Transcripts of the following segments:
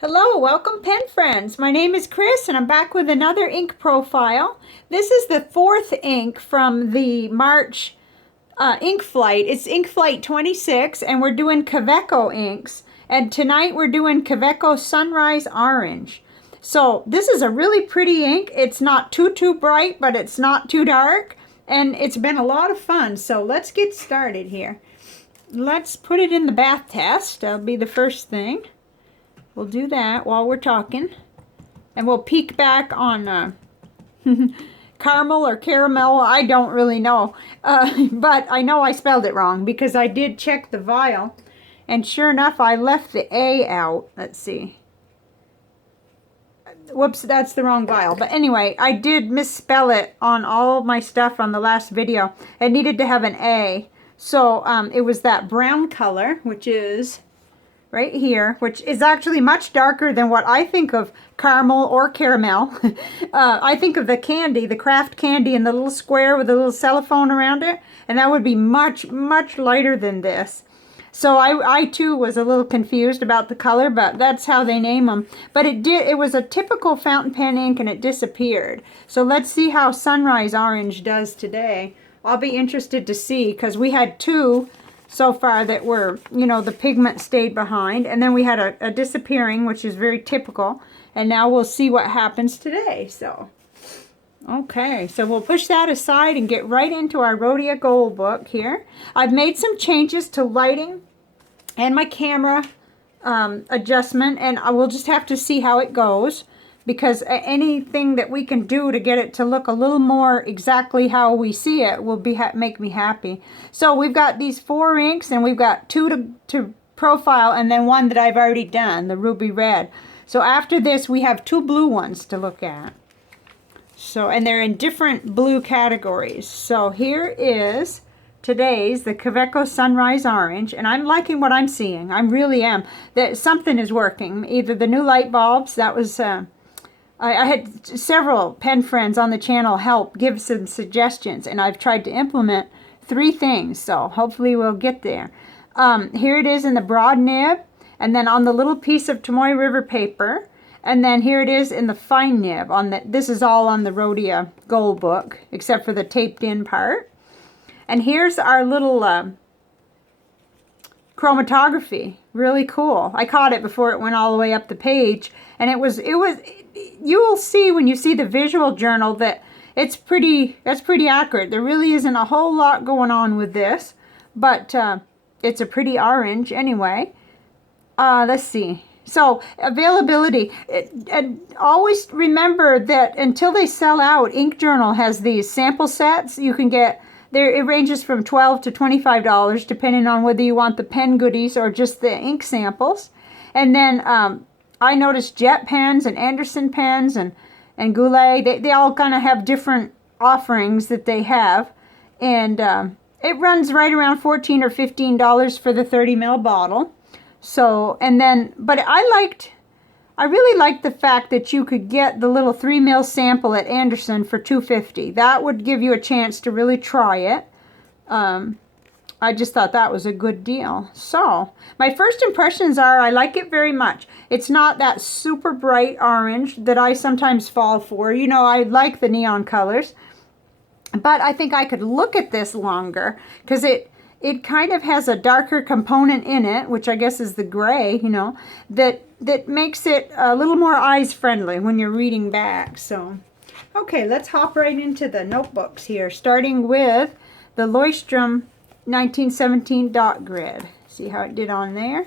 Hello, welcome pen friends. My name is Chris and I'm back with another ink profile. This is the fourth ink from the March ink flight. It's ink flight 26 and we're doing Kaweco inks. And tonight we're doing Kaweco Sunrise Orange. So this is a really pretty ink. It's not too bright, but it's not too dark. And it's been a lot of fun. So let's get started here. Let's put it in the bath test. That'll be the first thing. We'll do that while we're talking. And we'll peek back on caramel or caramel. I don't really know. But I know I spelled it wrong because I did check the vial. And sure enough, I left the A out. Let's see. Whoops, that's the wrong vial. But anyway, I did misspell it on all my stuff on the last video. It needed to have an A. So it was that brown color, which is right here, which is actually much darker than what I think of caramel or caramel. I think of the candy, the craft candy in the little square with a little cellophane around it, and that would be much lighter than this. So I too was a little confused about the color, but that's how they name them. But it was a typical fountain pen ink and it disappeared. So let's see how Sunrise Orange does today. I'll be interested to see, because we had two so far that were, you know, the pigment stayed behind, and then we had a disappearing, which is very typical, and now we'll see what happens today. So okay, so we'll push that aside and get right into our Rhodia Gold book here. I've made some changes to lighting and my camera adjustment, and I will just have to see how it goes, because anything that we can do to get it to look a little more exactly how we see it will make me happy. So we've got these 4 inks, and we've got 2 to profile, and then 1 that I've already done, the ruby red. So after this, we have 2 blue ones to look at. So, and they're in different blue categories. So here is today's, the Kaweco Sunrise Orange, and I'm liking what I'm seeing. I really am. That something is working. Either the new light bulbs, that was... I had several pen friends on the channel help give some suggestions, and I've tried to implement 3 things, so hopefully we'll get there. Here it is in the broad nib, and then on the little piece of Tomoya River paper, and then here it is in the fine nib. This is all on the Rhodia Gold book, except for the taped in part. And here's our little chromatography. Really cool. I caught it before it went all the way up the page, and it was you will see when you see the visual journal that that's pretty accurate. There really isn't a whole lot going on with this, but it's a pretty orange anyway. Let's see. So availability, and always remember that until they sell out, Ink Journal has these sample sets. You can get there. It ranges from $12 to $25 depending on whether you want the pen goodies or just the ink samples. And then I noticed Jet pens and Anderson pens and Goulet, they all kind of have different offerings that they have. And it runs right around $14 or $15 for the 30 ml bottle. So, and then, but I really liked the fact that you could get the little 3 ml sample at Anderson for $2.50. That would give you a chance to really try it. I just thought that was a good deal. So, my first impressions are I like it very much. It's not that super bright orange that I sometimes fall for. You know, I like the neon colors. But I think I could look at this longer, because it kind of has a darker component in it, which I guess is the gray, you know, that makes it a little more eyes friendly when you're reading back. So, okay, let's hop right into the notebooks here, starting with the Leuchtturm 1917 dot grid. See how it did on there?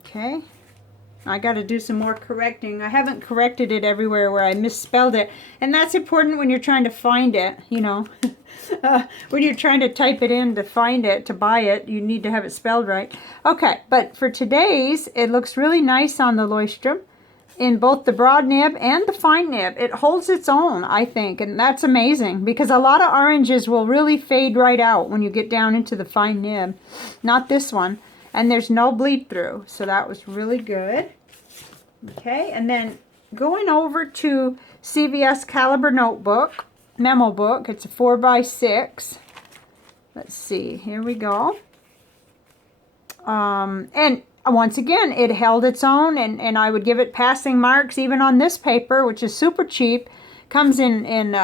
Okay. I got to do some more correcting. I haven't corrected it everywhere where I misspelled it. And that's important when you're trying to find it, you know. When you're trying to type it in to find it, to buy it, you need to have it spelled right. Okay, but for today's, it looks really nice on the Leuchtturm in both the broad nib and the fine nib. It holds its own, I think, and that's amazing, because a lot of oranges will really fade right out when you get down into the fine nib. Not this one. And there's no bleed through, so that was really good. Okay, and then going over to CVS Caliber Notebook, memo book. It's a 4x6. Let's see, here we go. And once again, it held its own, and I would give it passing marks even on this paper, which is super cheap. Comes in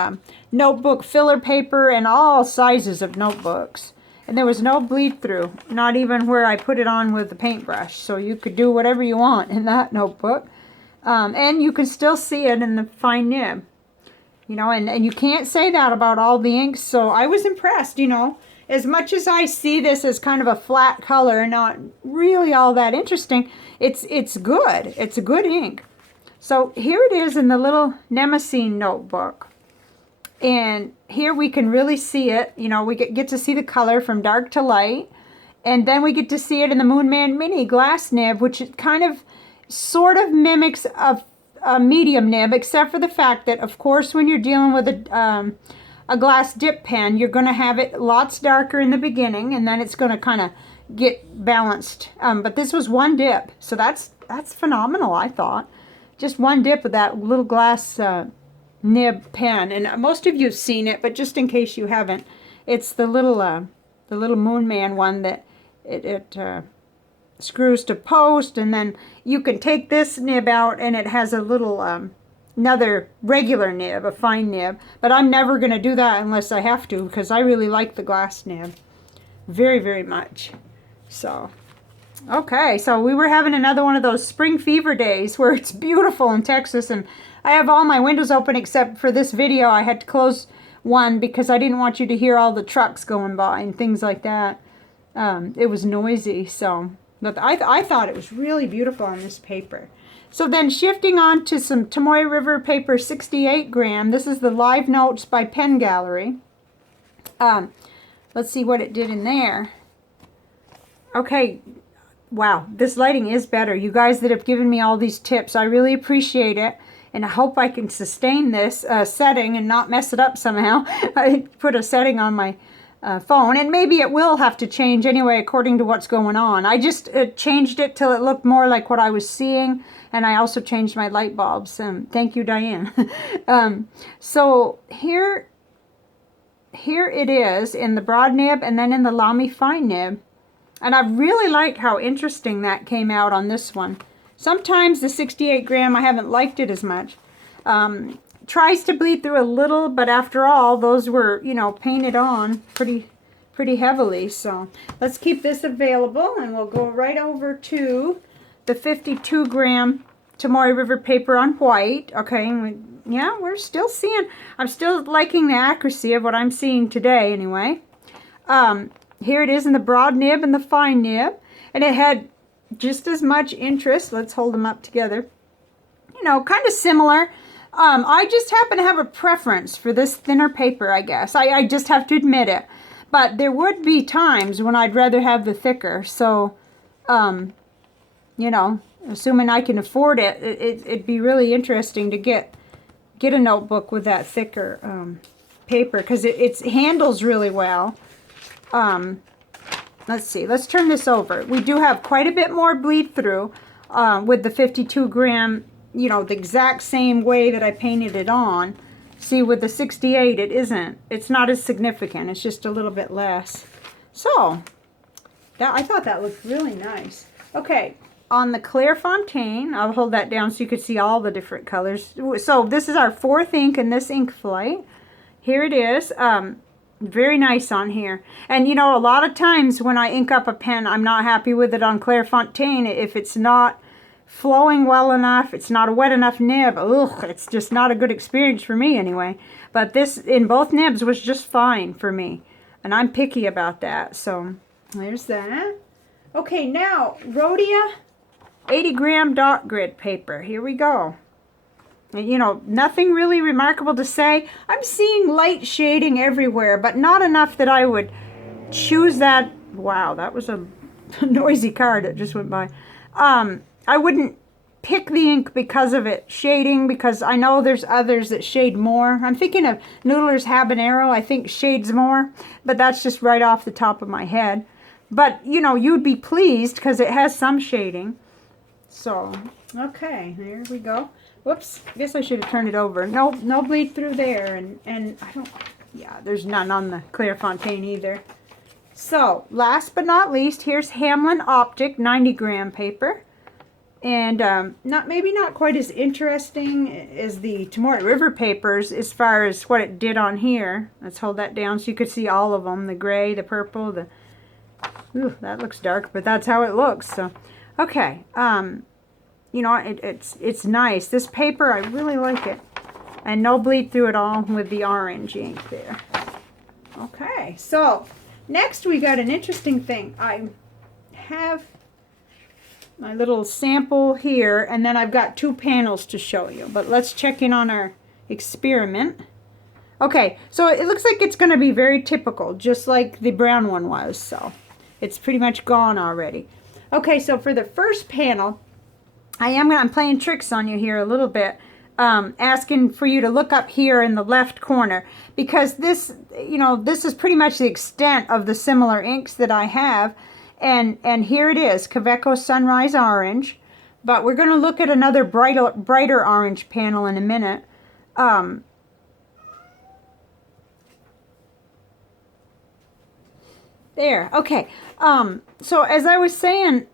notebook filler paper and all sizes of notebooks. And there was no bleed through, not even where I put it on with the paintbrush. So you could do whatever you want in that notebook. And you can still see it in the fine nib. You know, and you can't say that about all the inks. So I was impressed, you know. As much as I see this as kind of a flat color, not really all that interesting, it's good. It's a good ink. So here it is in the little Nemesine notebook. And here we can really see it. You know, we get to see the color from dark to light. And then we get to see it in the Moonman Mini glass nib, which kind of sort of mimics a medium nib, except for the fact that, of course, when you're dealing with a glass dip pen, you're going to have it lots darker in the beginning, and then it's going to kind of get balanced. But this was one dip, so that's phenomenal, I thought. Just one dip of that little glass nib pen, and most of you've seen it, but just in case you haven't, it's the little Moonman one that it screws to post, and then you can take this nib out, and it has a little another regular nib, a fine nib, but I'm never going to do that unless I have to, because I really like the glass nib very, very much. So okay, so we were having another one of those spring fever days where it's beautiful in Texas, and I have all my windows open except for this video. I had to close one because I didn't want you to hear all the trucks going by and things like that. It was noisy, so but I thought it was really beautiful on this paper. So then shifting on to some Tomoya River paper 68 gram. This is the Live Notes by Pen Gallery. Let's see what it did in there. Okay, wow, this lighting is better. You guys that have given me all these tips, I really appreciate it. And I hope I can sustain this setting and not mess it up somehow. I put a setting on my phone, and maybe it will have to change anyway according to what's going on. I just changed it till it looked more like what I was seeing, and I also changed my light bulbs. Thank you, Diane. So here it is in the broad nib and then in the Lamy fine nib. And I really like how interesting that came out on this one. Sometimes the 68 gram, I haven't liked it as much. Tries to bleed through a little, but after all, those were, you know, painted on pretty heavily. So let's keep this available, and we'll go right over to the 52 gram Tomoya River paper on white. Okay, yeah, we're still seeing, I'm still liking the accuracy of what I'm seeing today anyway. Here it is in the broad nib and the fine nib, and it had just as much interest. Let's hold them up together. You know, kind of similar. I just happen to have a preference for this thinner paper, I guess. I just have to admit it. But there would be times when I'd rather have the thicker. So, you know, assuming I can afford it, it'd be really interesting to get a notebook with that thicker paper, because it handles really well. Let's see, let's turn this over. We do have quite a bit more bleed through with the 52 gram, you know, the exact same way that I painted it on. See, with the 68, it isn't. It's not as significant. It's just a little bit less. So, I thought that looked really nice. Okay, on the Clairefontaine, I'll hold that down so you could see all the different colors. So, this is our fourth ink in this ink flight. Here it is. Very nice on here. And you know, a lot of times when I ink up a pen, I'm not happy with it on Clairefontaine. If it's not flowing well enough, it's not a wet enough nib, ugh, it's just not a good experience for me anyway. But this in both nibs was just fine for me. And I'm picky about that. So there's that. Okay, now Rhodia 80 gram dot grid paper. Here we go. You know, nothing really remarkable to say. I'm seeing light shading everywhere, but not enough that I would choose that. Wow, that was a noisy car that just went by. I wouldn't pick the ink because of it shading, because I know there's others that shade more. I'm thinking of Noodler's Habanero, I think shades more, but that's just right off the top of my head. But, you know, you'd be pleased because it has some shading. So, okay, there we go. Whoops, I guess I should have turned it over. No bleed through there, and I don't, yeah, there's none on the Clairefontaine either. So, last but not least, here's Hamlin Optic 90 gram paper. And maybe not quite as interesting as the Tomoya River papers as far as what it did on here. Let's hold that down so you could see all of them. The gray, the purple, the... Ooh, that looks dark, but that's how it looks. So, okay. You know, it's nice. This paper, I really like it. And no bleed through at all with the orange ink there. Okay, so next we got an interesting thing. I have my little sample here, and then I've got 2 panels to show you. But let's check in on our experiment. Okay, so it looks like it's going to be very typical, just like the brown one was. So it's pretty much gone already. Okay, so for the first panel, I'm playing tricks on you here a little bit, asking for you to look up here in the left corner, because this, you know, this is pretty much the extent of the similar inks that I have. And here it is, Kaweco Sunrise Orange. But we're going to look at another brighter orange panel in a minute. There, okay. So as I was saying,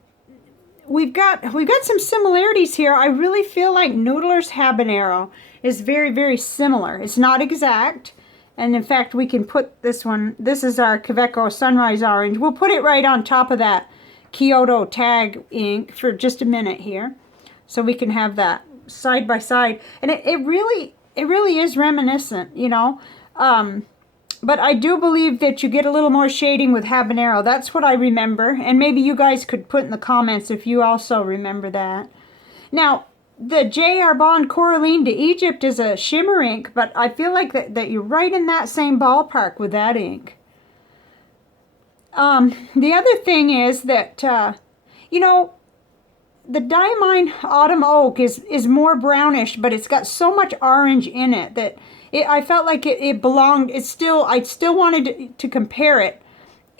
we've got some similarities here. I really feel like Noodler's Habanero is very, very similar. It's not exact. And in fact, we can put this one, this is our Kvitko Sunrise Orange. We'll put it right on top of that Kyoto tag ink for just a minute here. So we can have that side by side. And it really is reminiscent, you know. But I do believe that you get a little more shading with Habanero. That's what I remember. And maybe you guys could put in the comments if you also remember that. Now, the J. Arbonne Coraline de Egypt is a shimmer ink, but I feel like that you're right in that same ballpark with that ink. The other thing is that, you know, the Diamine Autumn Oak is more brownish, but it's got so much orange in it that I felt like it belonged. I still wanted to compare it.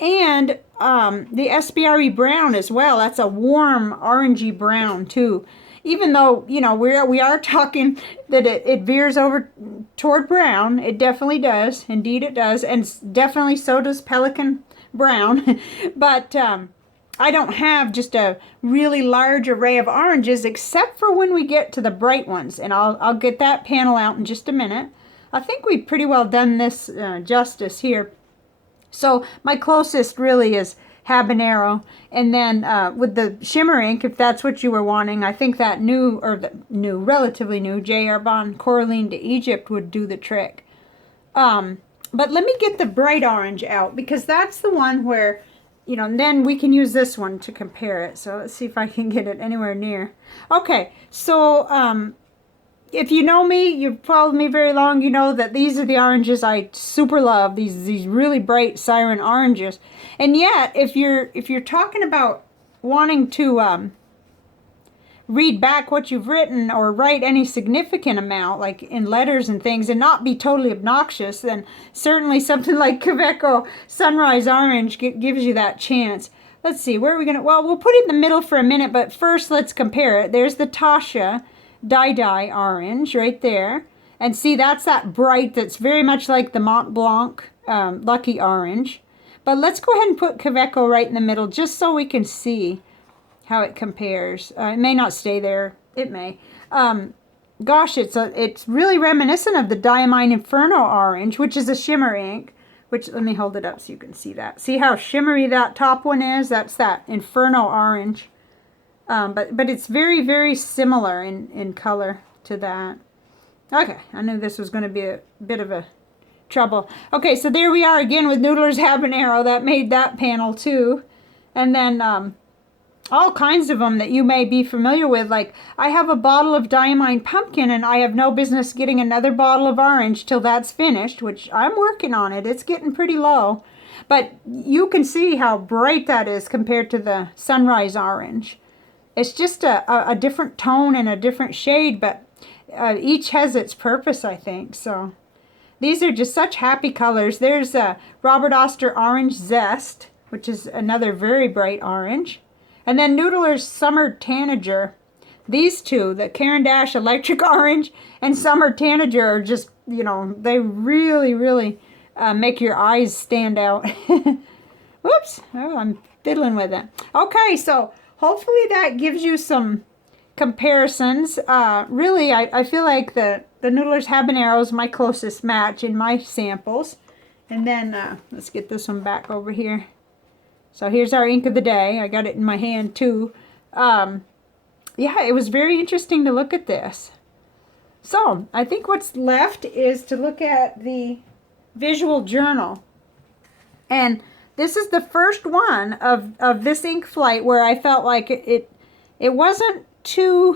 And the SBRE Brown as well. That's a warm orangey brown too. Even though, you know, we are talking that it veers over toward brown. It definitely does. Indeed it does. And definitely so does Pelican Brown. But I don't have just a really large array of oranges except for when we get to the bright ones. And I'll get that panel out in just a minute. I think we've pretty well done this justice here. So my closest really is Habanero, and then with the shimmer ink, if that's what you were wanting, I think that relatively new J. Arbonne Coraline de Egypt would do the trick. But let me get the bright orange out, because that's the one where, you know, then we can use this one to compare it. So let's see if I can get it anywhere near. Okay, so if you know me, you've followed me very long, you know that these are the oranges I super love. These really bright siren oranges. And yet, if you're talking about wanting to read back what you've written or write any significant amount, like in letters and things, and not be totally obnoxious, then certainly something like Kaweco Sunrise Orange gives you that chance. Let's see, where are we going to... Well, we'll put it in the middle for a minute, but first let's compare it. There's the Tasha Dye Orange right there. And see, that's that bright that's very much like the Mont Blanc Lucky Orange. But let's go ahead and put Kaweco right in the middle just so we can see how it compares. It may not stay there. It may. Gosh, it's really reminiscent of the Diamine Inferno Orange, which is a shimmer ink. Which, let me hold it up so you can see that. See how shimmery that top one is? That's that Inferno Orange. But it's very, very similar in color to that. Okay, I knew this was going to be a bit of a trouble. Okay, so there we are again with Noodler's Habanero. That made that panel too. And then all kinds of them that you may be familiar with. Like, I have a bottle of Diamine Pumpkin, and I have no business getting another bottle of orange till that's finished, which I'm working on it. It's getting pretty low. But you can see how bright that is compared to the Sunrise Orange. It's just a different tone and a different shade, but each has its purpose, I think. So these are just such happy colors. There's Robert Oster Orange Zest, which is another very bright orange. And then Noodler's Summer Tanager. These two, the Caran d'Ache Electric Orange and Summer Tanager, are just, you know, they really, really make your eyes stand out. Oops, oh, I'm fiddling with it. Okay, so hopefully that gives you some comparisons. Really, I feel like the Noodler's Habanero is my closest match in my samples. And then, let's get this one back over here. So here's our ink of the day. I got it in my hand too. Yeah, it was very interesting to look at this. So I think what's left is to look at the visual journal. And this is the first one of this ink flight where I felt like it wasn't too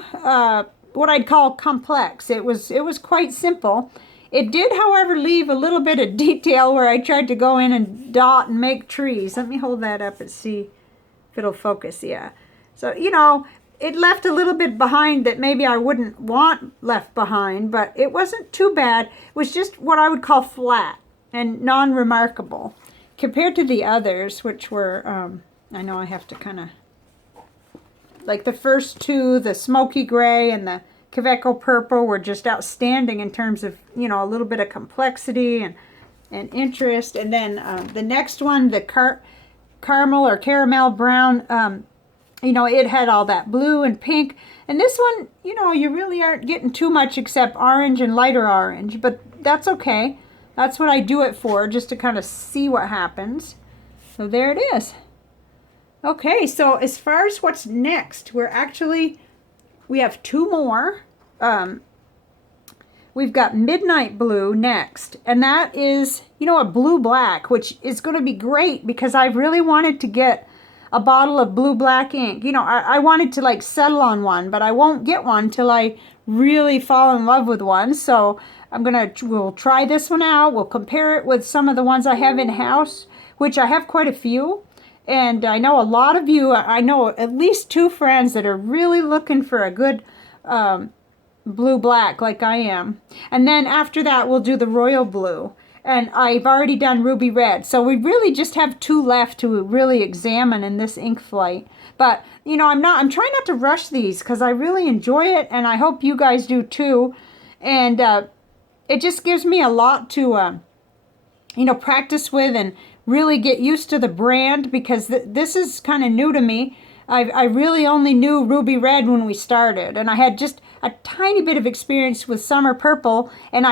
what I'd call complex. It was quite simple. It did, however, leave a little bit of detail where I tried to go in and dot and make trees. Let me hold that up and see if it'll focus. Yeah. So, you know, it left a little bit behind that maybe I wouldn't want left behind, but it wasn't too bad. It was just what I would call flat and non-remarkable compared to the others, which were, I know I have to kind of, like the first two, the smoky gray and the Kvitko purple were just outstanding in terms of, you know, a little bit of complexity and interest. And then the next one, the caramel or caramel brown, you know, it had all that blue and pink. And this one, you know, you really aren't getting too much except orange and lighter orange. But that's okay. That's what I do it for, just to kind of see what happens. So there it is. Okay, so as far as what's next, we have two more. We've got Midnight Blue next. And that is, you know, a blue-black, which is going to be great because I really wanted to get a bottle of blue-black ink. You know, I wanted to like settle on one, but I won't get one till I really fall in love with one. So we'll try this one out. We'll compare it with some of the ones I have in-house, which I have quite a few. And I know a lot of you, I know at least two friends that are really looking for a good blue-black like I am. And then after that, we'll do the royal blue. And I've already done ruby red. So we really just have two left to really examine in this ink flight. But, you know, I'm trying not to rush these because I really enjoy it. And I hope you guys do too. And it just gives me a lot to, you know, practice with and really get used to the brand because this is kind of new to me. I really only knew ruby red when we started. And I had just a tiny bit of experience with summer purple. And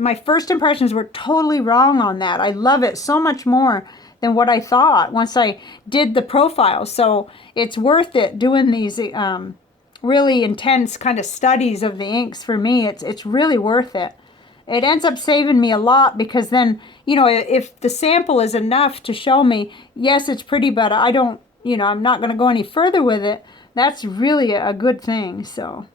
my first impressions were totally wrong on that. I love it so much more than what I thought once I did the profile. So it's worth it doing these really intense kind of studies of the inks for me. It's really worth it. It ends up saving me a lot because then, you know, if the sample is enough to show me, yes, it's pretty, but I don't, you know, I'm not going to go any further with it. That's really a good thing. So.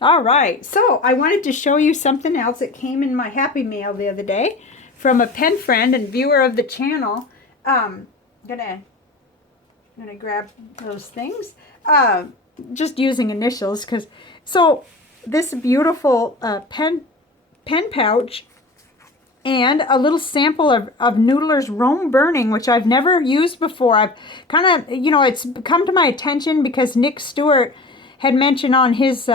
All right, so I wanted to show you something else that came in my Happy Mail the other day from a pen friend and viewer of the channel. Gonna grab those things. Just using initials because so this beautiful pen pouch and a little sample of Noodler's Rome Burning, which I've never used before. I've kind of, you know, it's come to my attention because Nick Stewart had mentioned on his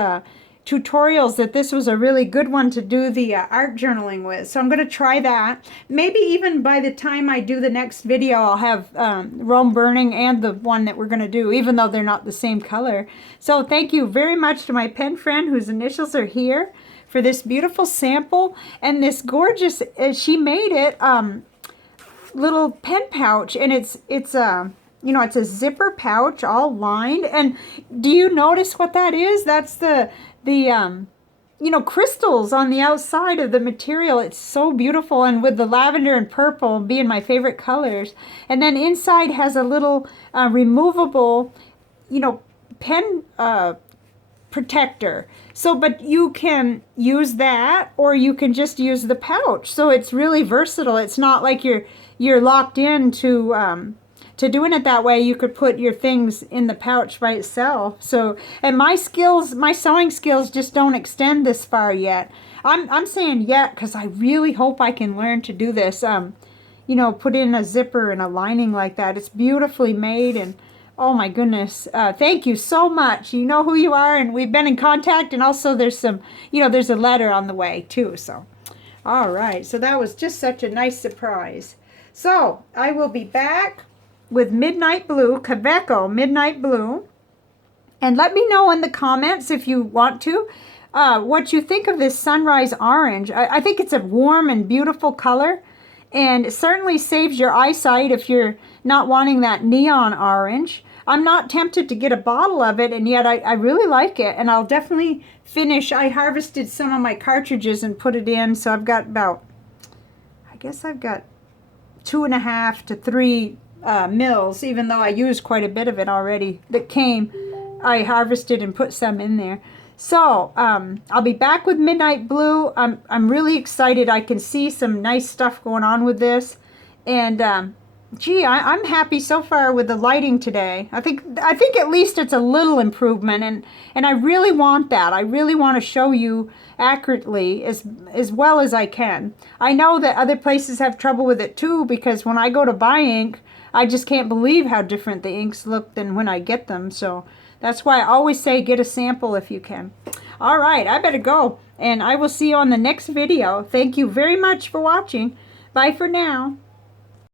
tutorials that this was a really good one to do the art journaling with. So I'm going to try that. Maybe even by the time I do the next video, I'll have Rome Burning and the one that we're going to do, even though they're not the same color. So thank you very much to my pen friend whose initials are here for this beautiful sample and this gorgeous, she made it, little pen pouch. And it's you know, it's a zipper pouch all lined. And do you notice what that is? That's the you know, crystals on the outside of the material. It's so beautiful, and with the lavender and purple being my favorite colors. And then inside has a little removable, you know, pen protector. So, but you can use that, or you can just use the pouch. So it's really versatile. It's not like you're locked in to doing it that way. You could put your things in the pouch by itself. So, and my sewing skills just don't extend this far yet. I'm saying yet because I really hope I can learn to do this. You know, put in a zipper and a lining like that. It's beautifully made, and oh my goodness, thank you so much. You know who you are, and we've been in contact, and also there's some, you know, there's a letter on the way too. So, all right, so that was just such a nice surprise. So I will be back with Midnight Blue, Kaweco Midnight Blue. And let me know in the comments if you want to, what you think of this Sunrise Orange. I think it's a warm and beautiful color. And it certainly saves your eyesight if you're not wanting that neon orange. I'm not tempted to get a bottle of it, and yet I really like it. And I'll definitely finish. I harvested some of my cartridges and put it in. So I've got about, I guess I've got 2.5 to 3 mils, even though I used quite a bit of it already that came. I harvested and put some in there. So I'll be back with Midnight Blue. I'm really excited. I can see some nice stuff going on with this, and gee, I'm happy so far with the lighting today. I think at least it's a little improvement, and I really want that. I really want to show you accurately as well as I can. I know that other places have trouble with it too, because when I go to buy ink, I just can't believe how different the inks look than when I get them. So that's why I always say get a sample if you can. All right, I better go, and I will see you on the next video. Thank you very much for watching. Bye for now.